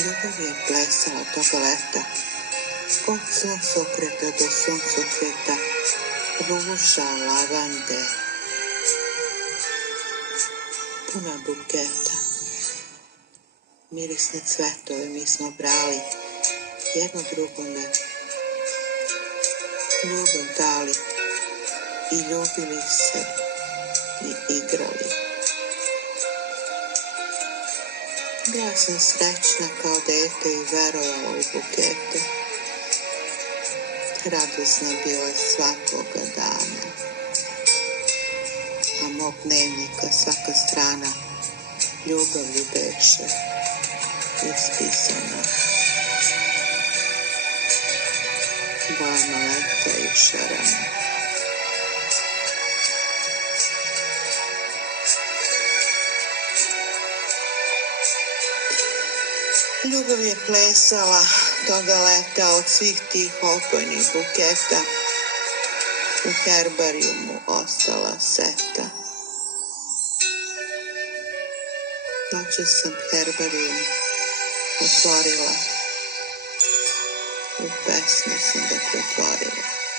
Ljubav je plesala toga leta, od suncokreta do suncokreta, ruža, lavande, puna buketa. Mirisne cvetove mi smo brali, jedno drugome ljubav dali i ljubili se i igrali. Bila sam srećna kao dete i verovala u bukete. Radosna bila svakoga dana, a mog dnevnika svaka strana ljubavlju beše ispisana. Bojama leta i šarama. Ljubav je plesala toga leta od svih tih opojnih buketa. U herbarijumu ostala seta. Noću sam herbarijum otvorila. U pesmu sam ga pretvorila.